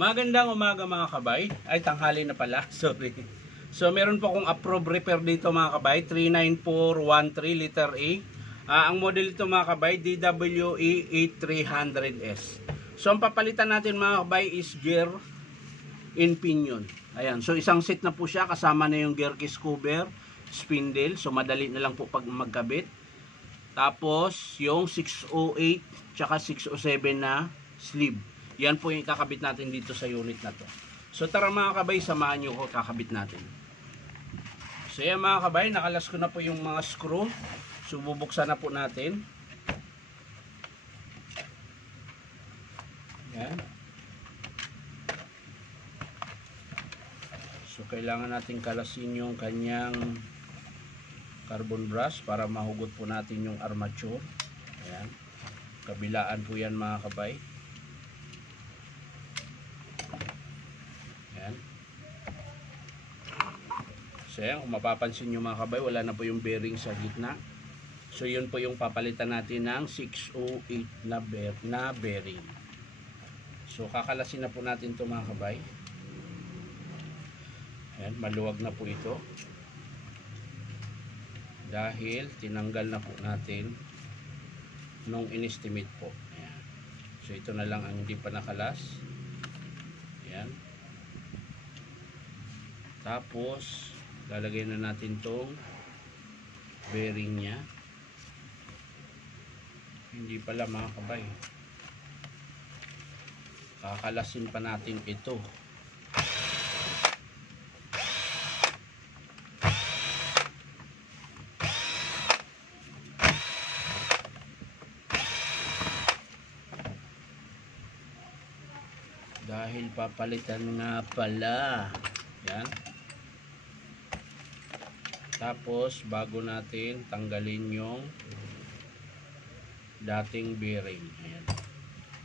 Magandang umaga mga kabay. Ay, tanghali na pala. Sorry. So, meron po akong approved repair dito mga kabay. 39413 liter A. Ang model ito mga kabay, DWE 8300S. So, ang papalitan natin mga kabay is gear in pinion. Ayan. So, isang set na po siya. Kasama na yung gear case cover, spindle. So, madali na lang po pag magkabit. Tapos, yung 608 tsaka 607 na sleeve. Yan po yung kakabit natin dito sa unit na to. So tara mga kabay, samahan nyo ko kakabit natin. So yan mga kabay, nakalas ko na po yung mga screw. So bubuksan na po natin. Yan. So kailangan natin kalasin yung kanyang carbon brush para mahugot po natin yung armature. Ayan. Kabilaan po yan mga kabay. Ayan. So yan, kung mapapansin nyo mga kabay, wala na po yung bearing sa gitna. So yun po yung papalitan natin ng 608 na bearing. So kakalasin na po natin ito mga kabay. Ayan, maluwag na po ito. Dahil tinanggal na po natin nung in-estimate po. Ayan. So ito na lang ang hindi pa nakalas. Ayan. Tapos lalagay na natin tong bearing nya. Hindi pala mga kabay. Kakalasin pa natin ito. Dahil papalitan nga pala. Yan. Tapos bago natin tanggalin yung dating bearing. Ayan.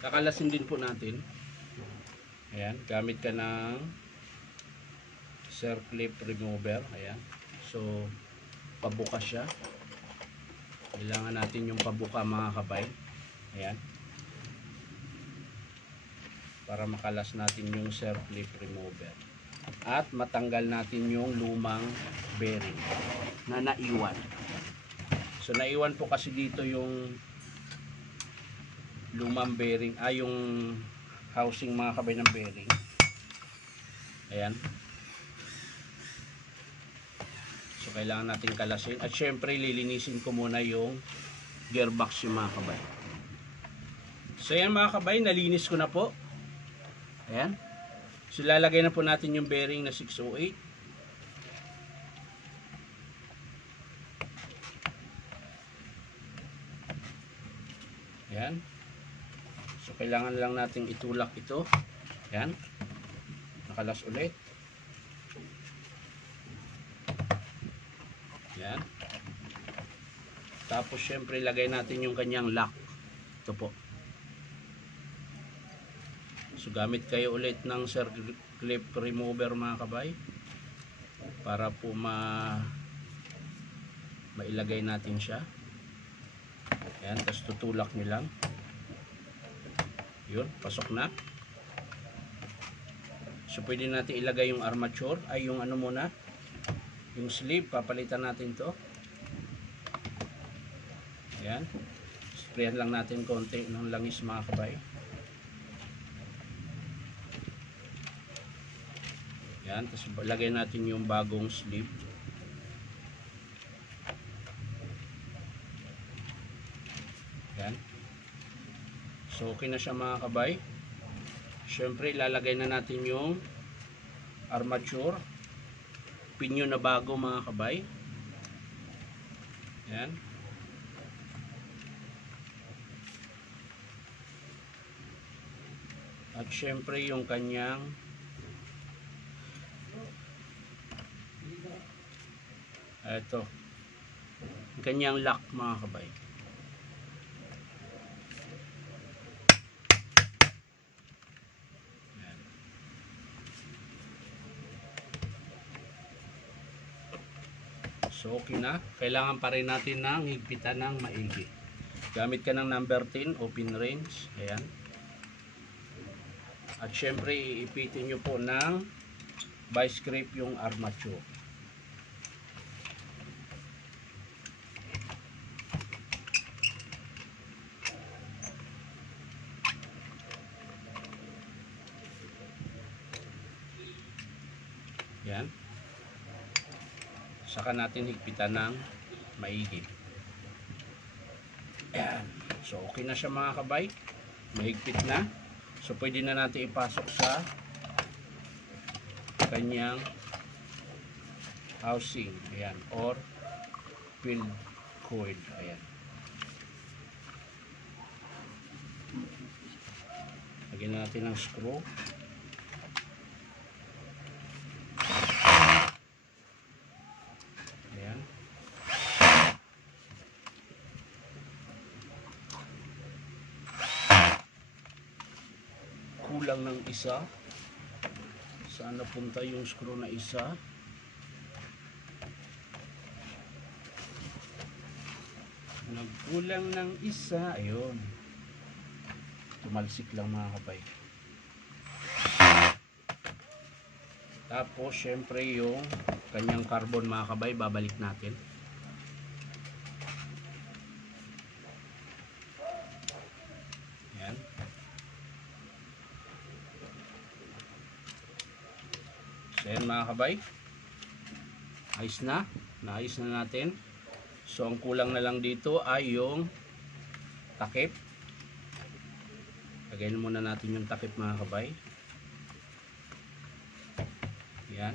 Kakalasin din po natin. Ayan. Gamit ka ng circlip remover. Ayan. So pabuka siya. Kailangan natin yung pabuka mga kabay. Ayan. Para makalas natin yung circlip remover at matanggal natin yung lumang bearing na naiwan. So naiwan po kasi dito yung lumang bearing, yung housing mga kabay ng bearing. Ayan. So kailangan natin kalasin at syempre lilinisin ko muna yung gearbox yung mga kabay. So yan mga kabay, nalinis ko na po. Ayan. So lalagay na po natin yung bearing na 608. Ayan. So kailangan lang nating itulak ito. Ayan. Nakalas ulit. Ayan. Tapos syempre ilagay natin yung kanyang lock. Ito po. So gamit kayo ulit ng circlip remover mga kabay para po mailagay natin siya. Ayan, tapos tutulak nyo lang. Yun, pasok na. So pwede natin ilagay yung armature, ay yung ano muna, yung sleeve, papalitan natin to. Ayan. Sprayan lang natin konti ng langis mga kabay. Yan, tapos lagay natin yung bagong sleeve. Yan. So okay na siya mga kabay. Siyempre ilalagay na natin yung armature. Pinion na bago mga kabay. Yan. At siyempre yung kanyang ito, kanyang lock mga kabay. Ayan. So okay na. Kailangan pa rin natin ng higpitan ng maigi. Gamit ka ng number 10 open range. Ayan. At syempre iipitin nyo po ng vice grip yung armature. Yan. Saka natin higpitan ng maigi. Yan. So okay na siya mga kabay. Mahigpit na. So pwede na natin ipasok sa kanyang housing. Ayan. Or field coil. Ayan. Lagyan natin ng screw. Ayan. Kulang ng isa. Saan napunta yung screw na isa? Nagkulang ng isa. Ayun. Tumalsik lang mga kabay. Tapos syempre yung kanyang carbon mga kabay, babalik natin. Yan. So yan mga kabay, ayos na. Naayos na natin. So ang kulang na lang dito ay yung takip. Lagayin muna natin yung takip mga kabay. Yan.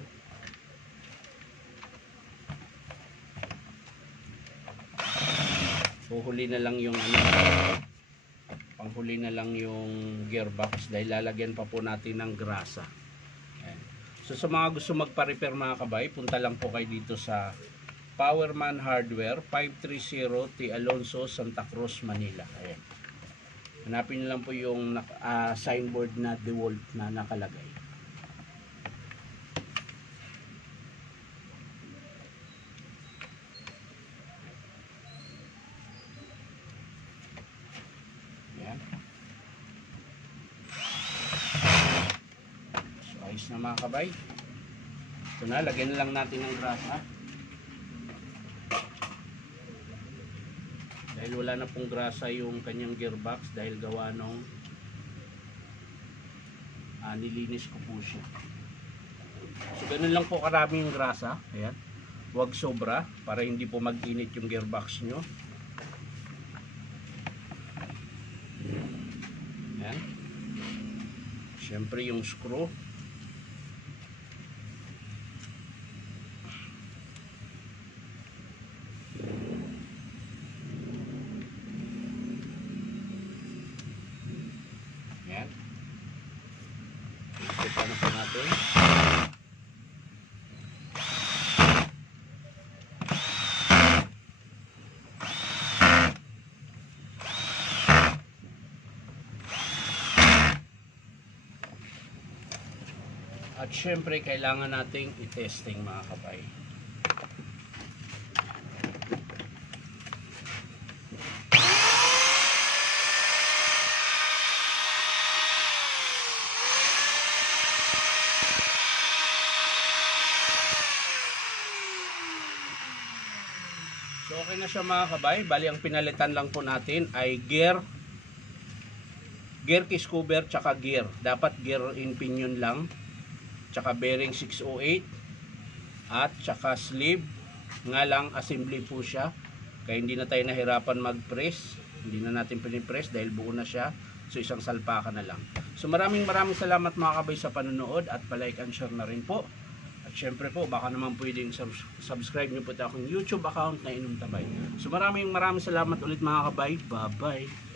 Puhuli na lang yung panghuli na lang yung gearbox dahil lalagyan pa po natin ng grasa. Yan. So sa mga gusto magpa-repair mga kabay, punta lang po kayo dito sa Powerman Hardware, 530 T. Alonso, Santa Cruz, Manila. Ayan. Hanapin nyo lang po yung signboard na DeWalt na nakalagay. Ayan. So ayos na mga kabay. Ito na, lagyan na lang natin ng grasa. Dahil wala na pong grasa yung kanyang gearbox dahil gawa nung nilinis ko po siya. So ganun lang po karami yung grasa. Ayan. Huwag sobra para hindi po mag-init yung gearbox nyo. Ayan. Siyempre yung screw. Ayan. Ito na po natin. At syempre kailangan nating i-testing mga kabay. So okay na siya mga kabay. Bali ang pinalitan lang po natin ay gear case cover tsaka gear. Dapat gear in pinion lang. Tsaka bearing 608 at tsaka sleeve. Nga lang assembly po siya. Kaya hindi na tayo nahirapan mag-press. Hindi na natin pinipress dahil buo na siya. So isang salpaka na lang. So maraming salamat mga kabay sa panonood at palike and share na rin po. At syempre po, baka naman pwedeng subscribe nyo po akong YouTube account na Inom Tabay. So maraming salamat ulit mga kabay. Bye-bye.